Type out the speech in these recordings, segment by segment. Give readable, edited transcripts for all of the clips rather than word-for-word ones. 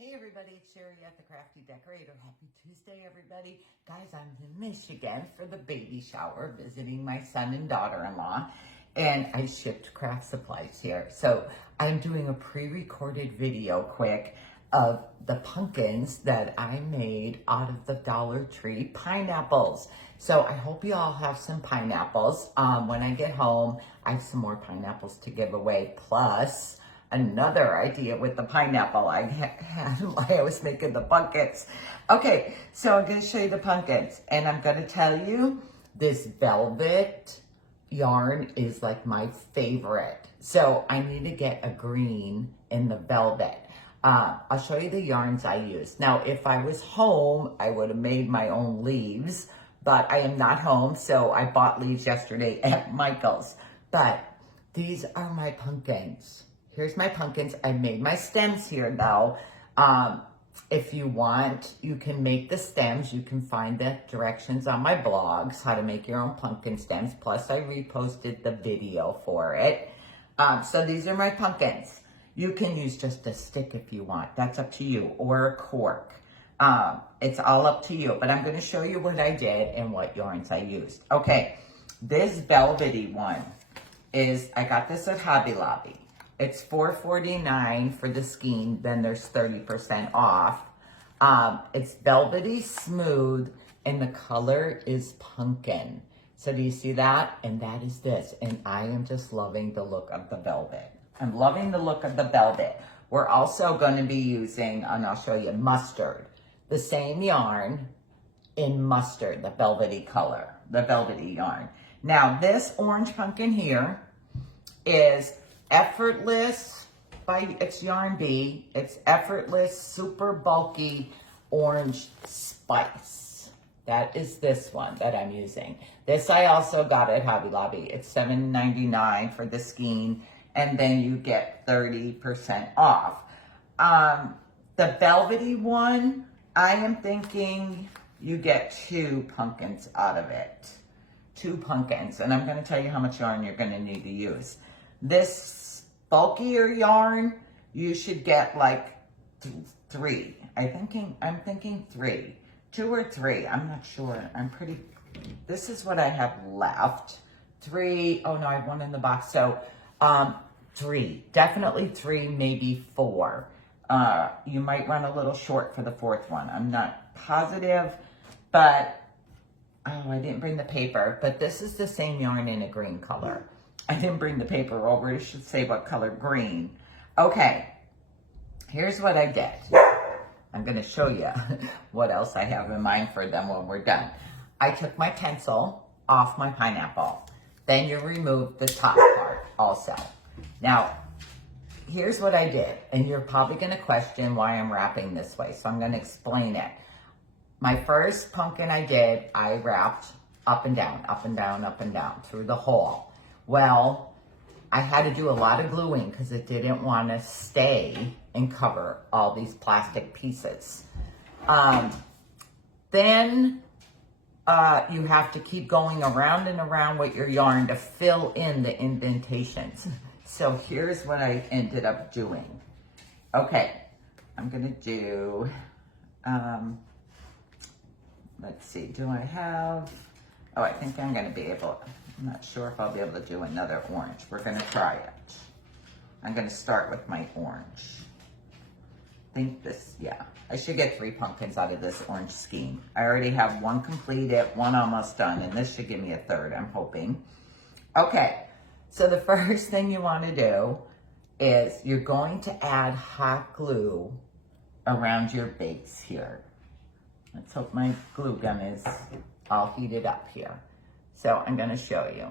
Hey everybody, it's Sherry at the Crafty Decorator. Happy Tuesday, everybody. Guys, I'm in Michigan for the baby shower, visiting my son and daughter-in-law, and I shipped craft supplies here. So I'm doing a pre-recorded video quick of the pumpkins that I made out of the Dollar Tree pineapples. So I hope you all have some pineapples. When I get home, I have some more pineapples to give away, plus another idea with the pineapple I had while I was making the pumpkins. Okay, so I'm going to show you the pumpkins, and I'm going to tell you this velvet yarn is like my favorite. So I need to get a green in the velvet. I'll show you the yarns I use. Now, if I was home, I would have made my own leaves, but I am not home, so I bought leaves yesterday at Michael's. But these are my pumpkins. Here's my pumpkins. I made my stems here though. If you want, you can make the stems. You can find the directions on my blogs, how to make your own pumpkin stems. Plus I reposted the video for it. So these are my pumpkins. You can use just a stick if you want. That's up to you, or a cork. It's all up to you, but I'm gonna show you what I did and what yarns I used. Okay, this velvety one is, I got this at Hobby Lobby. It's $4.49 for the skein, then there's 30% off. It's velvety smooth, and the color is pumpkin. So do you see that? And that is this, and I am just loving the look of the velvet. I'm loving the look of the velvet. We're also gonna be using, and I'll show you, mustard. The same yarn in mustard, the velvety color, the velvety yarn. Now this orange pumpkin here is Effortless by It's Yarn Bee. It's Effortless Super Bulky Orange Spice. That is this one that I'm using. This I also got at Hobby Lobby. It's $7.99 for the skein, and then you get 30% off. The velvety one, I am thinking you get 2 pumpkins out of it. 2 pumpkins, and I'm going to tell you how much yarn you're going to need to use. This bulkier yarn, you should get like 3. I'm thinking 3. 2 or 3, I'm not sure. This is what I have left. 3, oh no, I have 1 in the box. So 3, definitely 3, maybe 4. You might run a little short for the 4th one. I'm not positive, but, oh, I didn't bring the paper, but this is the same yarn in a green color. I didn't bring the paper over. It should say what color, green. Okay, here's what I did. I'm gonna show you what else I have in mind for them when we're done. I took my pencil off my pineapple. Then you remove the top part also. Now, here's what I did. And you're probably gonna question why I'm wrapping this way. So I'm gonna explain it. My first pumpkin I did, I wrapped up and down, up and down, up and down through the hole. Well, I had to do a lot of gluing because it didn't want to stay and cover all these plastic pieces. Then you have to keep going around and around with your yarn to fill in the indentations. So here's what I ended up doing. Okay, I'm going to do, let's see, do I have, oh, I think I'm going to be able, I'm not sure if I'll be able to do another orange. We're going to try it. I'm going to start with my orange. I think this, yeah. I should get 3 pumpkins out of this orange skein. I already have 1 completed, 1 almost done, and this should give me a 3rd, I'm hoping. Okay, so the first thing you want to do is you're going to add hot glue around your base here. Let's hope my glue gun is all heated up here. So I'm going to show you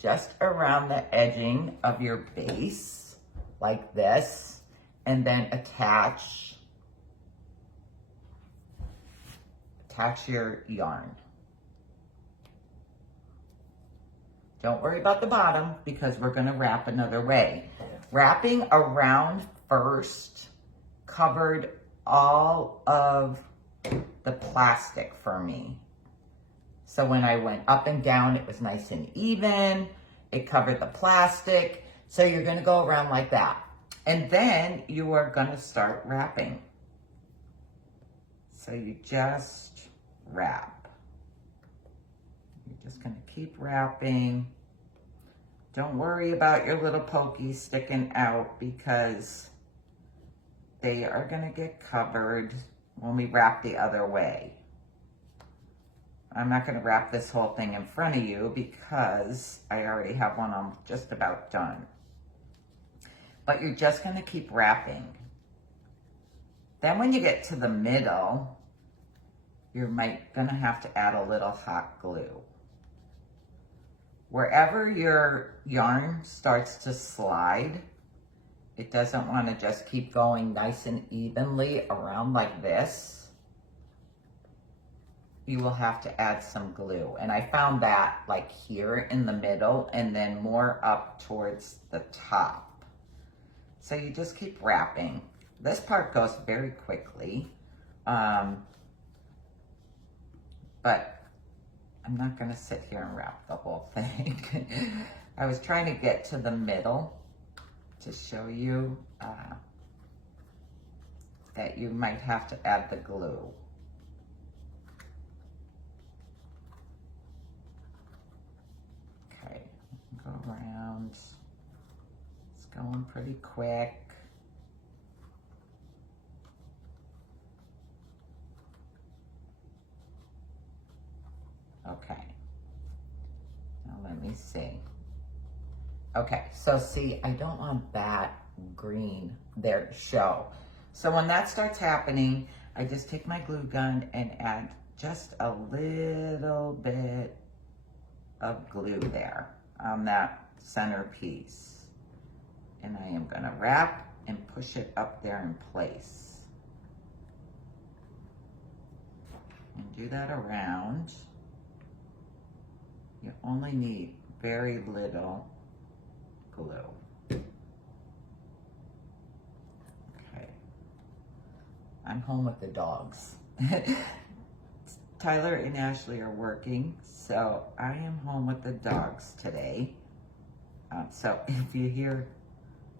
just around the edging of your base like this, and then attach your yarn. Don't worry about the bottom because we're going to wrap another way. Wrapping around first covered all of the plastic for me. So when I went up and down, it was nice and even. It covered the plastic. So you're going to go around like that. And then you are going to start wrapping. So you just wrap. You're just gonna keep wrapping. Don't worry about your little pokies sticking out because they are gonna get covered when we wrap the other way. I'm not gonna wrap this whole thing in front of you because I already have one I'm just about done. But you're just gonna keep wrapping. Then when you get to the middle, you're gonna have to add a little hot glue. Wherever your yarn starts to slide, it doesn't want to just keep going nice and evenly around like this. You will have to add some glue. And I found that like here in the middle and then more up towards the top. So you just keep wrapping. This part goes very quickly. But I'm not gonna sit here and wrap the whole thing. I was trying to get to the middle to show you that you might have to add the glue. Okay, go around. It's going pretty quick. Okay, now let me see. Okay, so see, I don't want that green there to show. So when that starts happening, I just take my glue gun and add just a little bit of glue there on that center piece. And I am gonna wrap and push it up there in place. And do that around. You only need very little glue. Okay. I'm home with the dogs. Tyler and Ashley are working, so I am home with the dogs today. So if you hear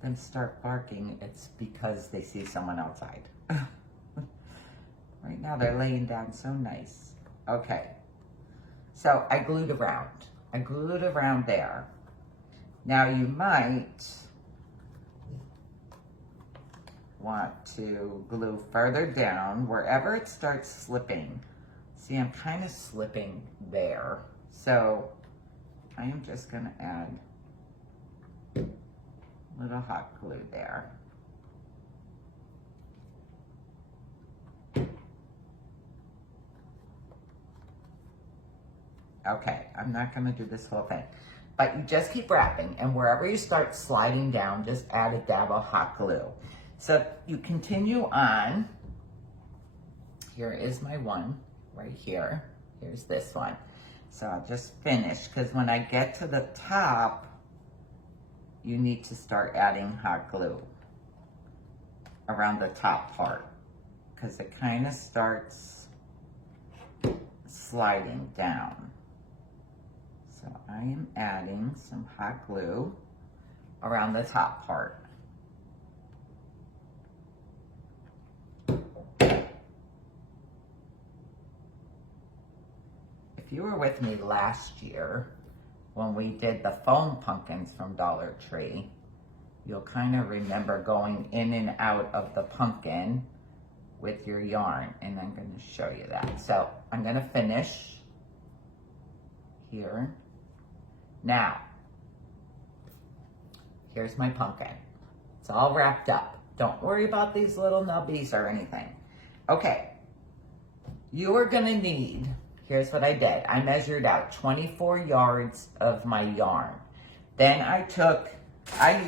them start barking, it's because they see someone outside. Right now they're laying down so nice. Okay. So I glued around. I glued around there. Now you might want to glue further down wherever it starts slipping. See, I'm kind of slipping there. So I am just gonna add a little hot glue there. Okay, I'm not gonna do this whole thing, but you just keep wrapping, and wherever you start sliding down, just add a dab of hot glue. So you continue on. Here is my one right here. Here's this one. So I'll just finish, because when I get to the top, you need to start adding hot glue around the top part, because it kind of starts sliding down. So I am adding some hot glue around the top part. If you were with me last year when we did the foam pumpkins from Dollar Tree, you'll kind of remember going in and out of the pumpkin with your yarn, and I'm going to show you that. So I'm going to finish here. Now, here's my pumpkin. It's all wrapped up. Don't worry about these little nubbies or anything. Okay, you are gonna need, here's what I did. I measured out 24 yards of my yarn. Then I took,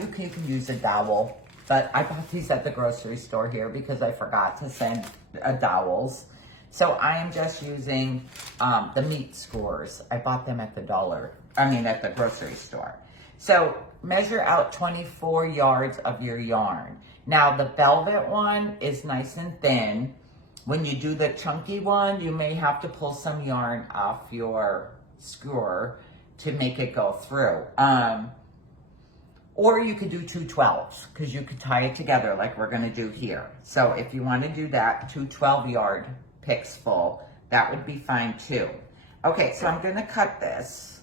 you can use a dowel, but I bought these at the grocery store here because I forgot to send dowels. So I am just using the meat skewers. I bought them at the at the grocery store. So measure out 24 yards of your yarn. Now the velvet one is nice and thin. When you do the chunky one, you may have to pull some yarn off your skewer to make it go through. Or you could do 2/12s, because you could tie it together like we're gonna do here. So if you wanna do that, 2 12-yard picks full, that would be fine too. Okay, so I'm gonna cut this,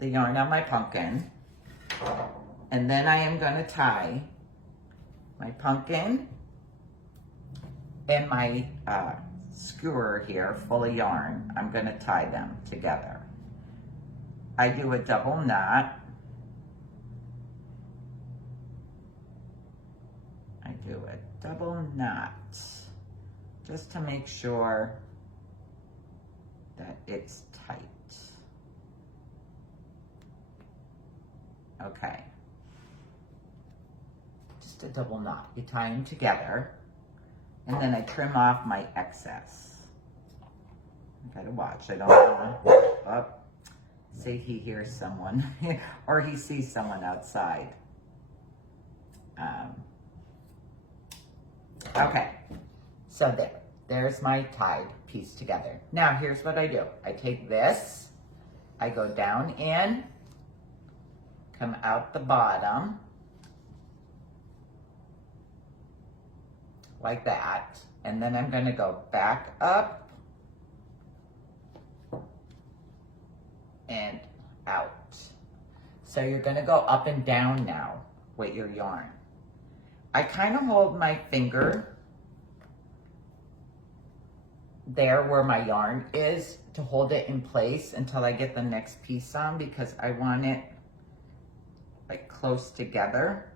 the yarn on my pumpkin, and then I am gonna tie my pumpkin and my skewer here full of yarn. I'm gonna tie them together. I do a double knot. I do a double knot just to make sure that it's tight. Okay. Just a double knot. You tie them together, and then I trim off my excess. I gotta watch. I don't want to, oh, say he hears someone or he sees someone outside. Okay, so there's my tied piece together. Now here's what I do. I take this, I go down in, come out the bottom, like that, and then I'm gonna go back up and out. So you're gonna go up and down now with your yarn. I kind of hold my finger there where my yarn is to hold it in place until I get the next piece on, because I want it like close together.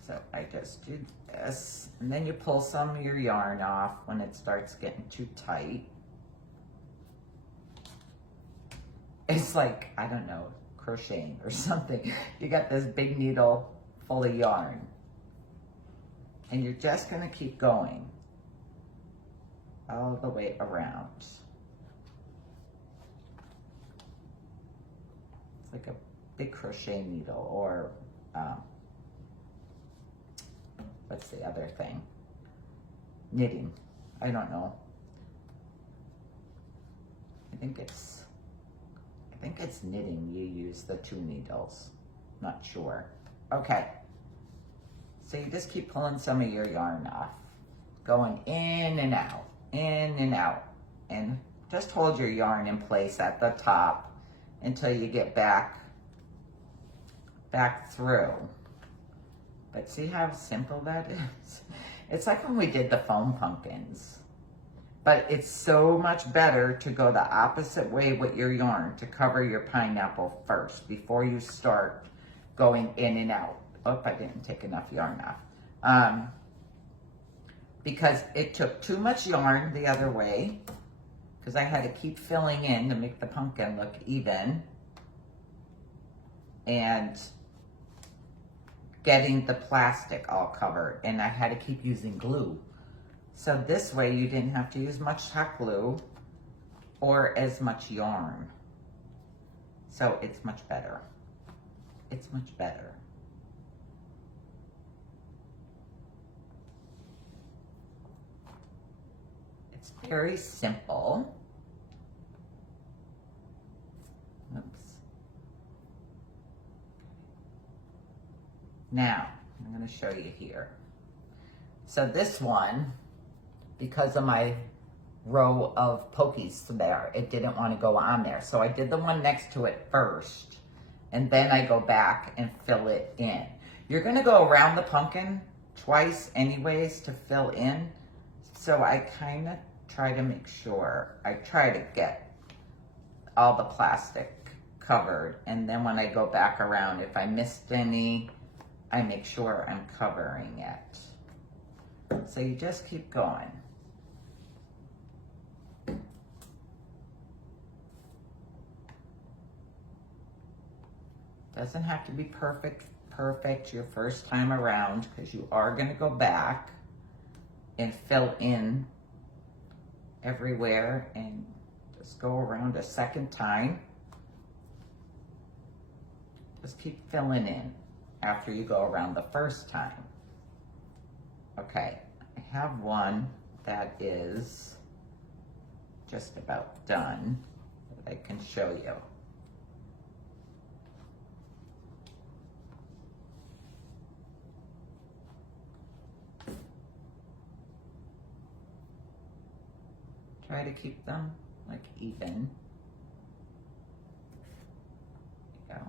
So I just do this, and then you pull some of your yarn off when it starts getting too tight. It's like, I don't know, crocheting or something. You got this big needle full of yarn, and you're just gonna keep going all the way around. It's like a big crochet needle, or what's the other thing? Knitting. I don't know. I think it's knitting. You use the 2 needles. Not sure. Okay. So you just keep pulling some of your yarn off, going in and out, and just hold your yarn in place at the top until you get back through. But see how simple that is? It's like when we did the foam pumpkins. But it's so much better to go the opposite way with your yarn, to cover your pineapple first before you start going in and out. Oh, I didn't take enough yarn off. Because it took too much yarn the other way, because I had to keep filling in to make the pumpkin look even, and getting the plastic all covered, and I had to keep using glue. So this way you didn't have to use much hot glue or as much yarn. So it's much better. It's much better. It's very simple. Oops. Now, I'm going to show you here. So this one, because of my row of pokies there, it didn't want to go on there. So I did the one next to it first, and then I go back and fill it in. You're going to go around the pumpkin twice anyways to fill in. So I kind of try to make sure, I try to get all the plastic covered. And then when I go back around, if I missed any, I make sure I'm covering it. So you just keep going. Doesn't have to be perfect your first time around, because you are going to go back and fill in everywhere, and just go around a second time. Just keep filling in after you go around the first time. Okay, I have one that is just about done that I can show you. Try to keep them like even. There you go.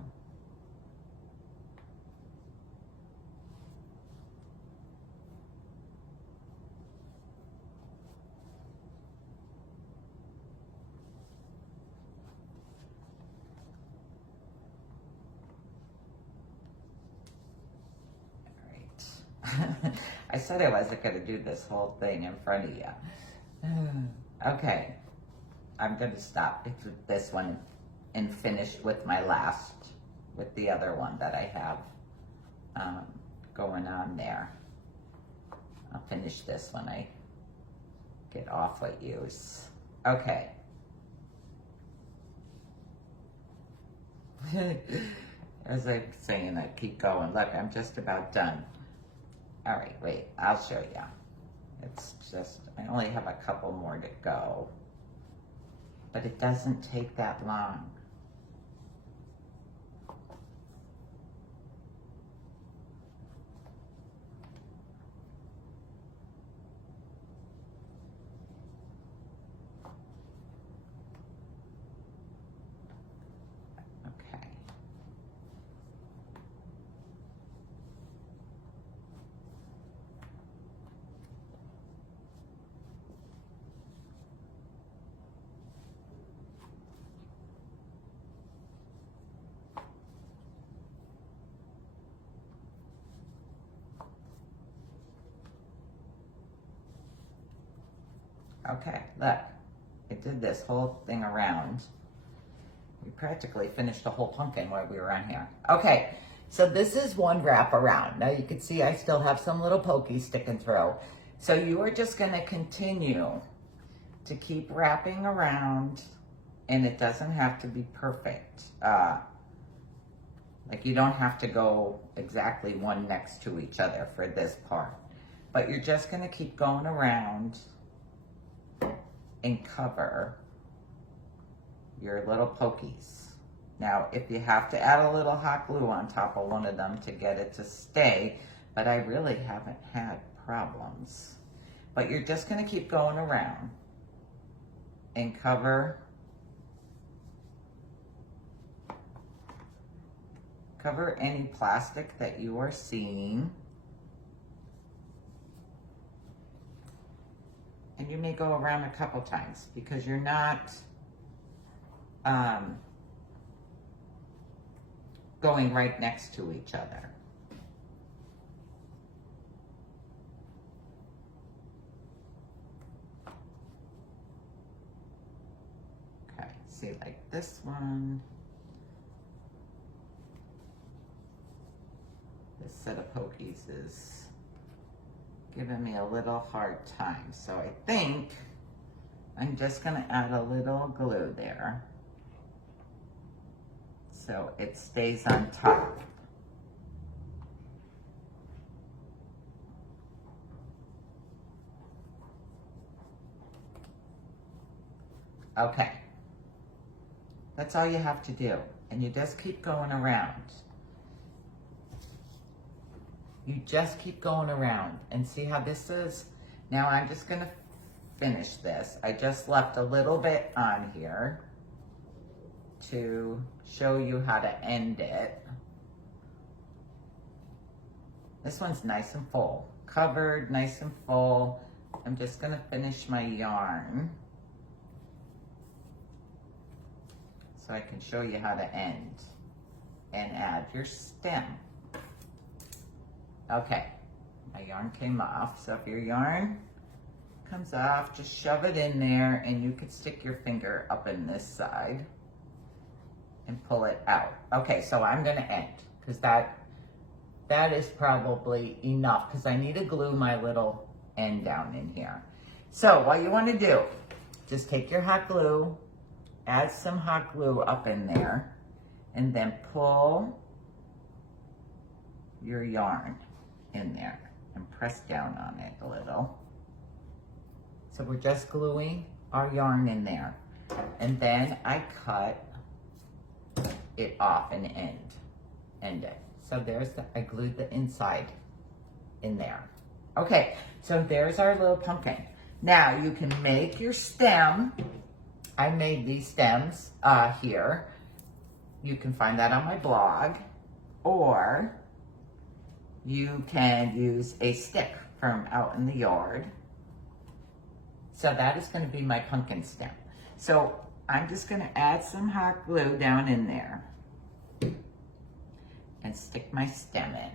I said I wasn't going to do this whole thing in front of you. Okay, I'm going to stop with this one and finish with my last, with the other one that I have going on there. I'll finish this when I get off with use. Okay. As I'm saying, I keep going. Look, I'm just about done. All right, wait, I'll show you. It's just, I only have a couple more to go, but it doesn't take that long. Okay. Okay, look, I did this whole thing around. We practically finished the whole pumpkin while we were on here. Okay, so this is one wrap around. Now you can see I still have some little pokies sticking through. So you are just gonna continue to keep wrapping around, and it doesn't have to be perfect. Like you don't have to go exactly one next to each other for this part, but you're just gonna keep going around and cover your little pokies. Now, if you have to add a little hot glue on top of one of them to get it to stay, but I really haven't had problems. But you're just gonna keep going around and cover any plastic that you are seeing. And you may go around a couple times because you're not going right next to each other. Okay, see, like this one. This set of pokies is giving me a little hard time. So I think I'm just gonna add a little glue there so it stays on top. Okay, that's all you have to do. And you just keep going around. You just keep going around and see how this is. Now I'm just gonna finish this. I just left a little bit on here to show you how to end it. This one's nice and full, covered, nice and full. I'm just gonna finish my yarn so I can show you how to end and add your stem. Okay, my yarn came off. So if your yarn comes off, just shove it in there and you could stick your finger up in this side and pull it out. Okay, so I'm gonna end because that is probably enough because I need to glue my little end down in here. So what you wanna do, just take your hot glue, add some hot glue up in there, and then pull your yarn in there and press down on it a little. So we're just gluing our yarn in there. And then I cut it off and end it. So there's I glued the inside in there. Okay, so there's our little pumpkin. Now you can make your stem. I made these stems here. You can find that on my blog, or you can use a stick from out in the yard. So that is going to be my pumpkin stem. So I'm just going to add some hot glue down in there and stick my stem in.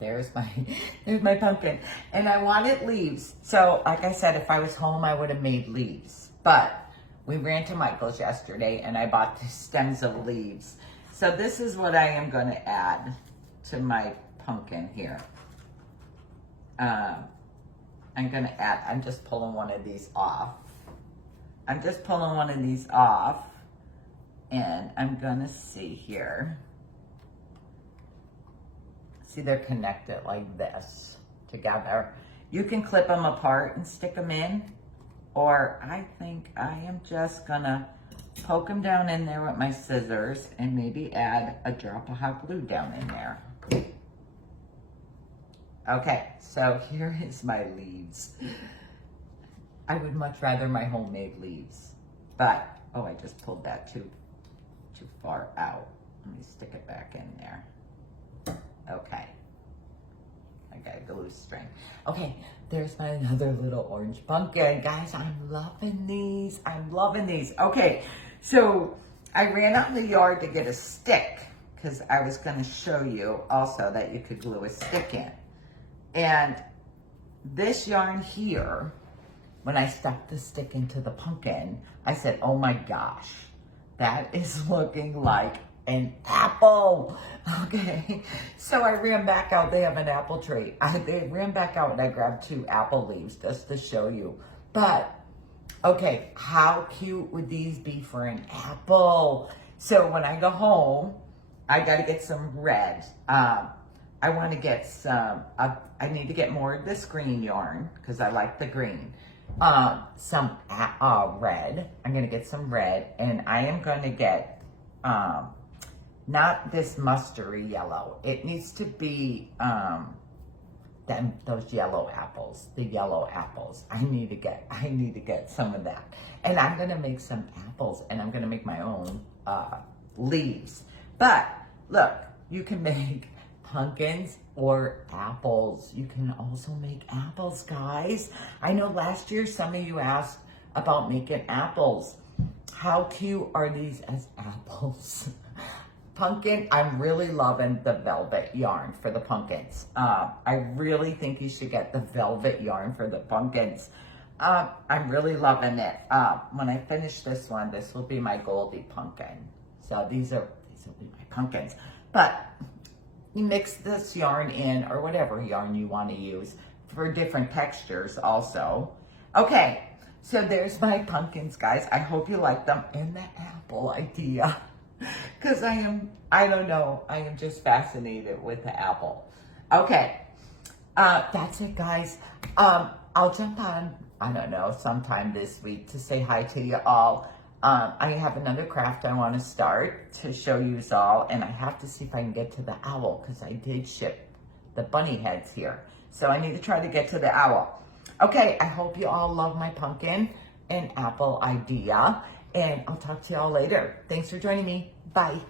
There's my pumpkin. And I wanted leaves. So like I said, if I was home, I would have made leaves. But we ran to Michael's yesterday and I bought the stems of leaves. So this is what I am going to add to my pumpkin here. I'm going to add, I'm just pulling one of these off. I'm just pulling one of these off. And I'm going to see here. See, they're connected like this together. You can clip them apart and stick them in. Or I think I am just gonna poke them down in there with my scissors and maybe add a drop of hot glue down in there. Okay, so here is my leaves. I would much rather my homemade leaves, but, oh, I just pulled that too far out. Let me stick it back in there. Okay. I got a glue string. Okay, there's my another little orange pumpkin. Guys, I'm loving these. I'm loving these. Okay, so I ran out in the yard to get a stick because I was going to show you also that you could glue a stick in. And this yarn here, when I stuck the stick into the pumpkin, I said, oh my gosh, that is looking like an apple. Okay, so I ran back out. They have an apple tree. They ran back out and I grabbed 2 apple leaves just to show you. But okay, how cute would these be for an apple? So when I go home, I got to get some red. I want to get some. I need to get more of this green yarn because I like the green. Some red. I'm gonna get some red, and I am gonna get not this mustardy yellow. It needs to be those yellow apples, the yellow apples. I need to get some of that. And I'm gonna make some apples, and I'm gonna make my own leaves. But look, you can make pumpkins or apples. You can also make apples, guys. I know last year some of you asked about making apples. How cute are these as apples? Pumpkin, I'm really loving the velvet yarn for the pumpkins. I really think you should get the velvet yarn for the pumpkins. I'm really loving it. When I finish this one, this will be my Goldie pumpkin. So these will be my pumpkins. But you mix this yarn in, or whatever yarn you want to use, for different textures also. Okay, so there's my pumpkins, guys. I hope you like them. And the apple idea. Because I don't know, I am just fascinated with the apple. Okay, that's it, guys. I'll jump on, I don't know, sometime this week to say hi to you all. I have another craft I want to start to show you all, and I have to see if I can get to the owl because I did ship the bunny heads here. So I need to try to get to the owl. Okay, I hope you all love my pumpkin and apple idea, and I'll talk to you all later. Thanks for joining me. Bye.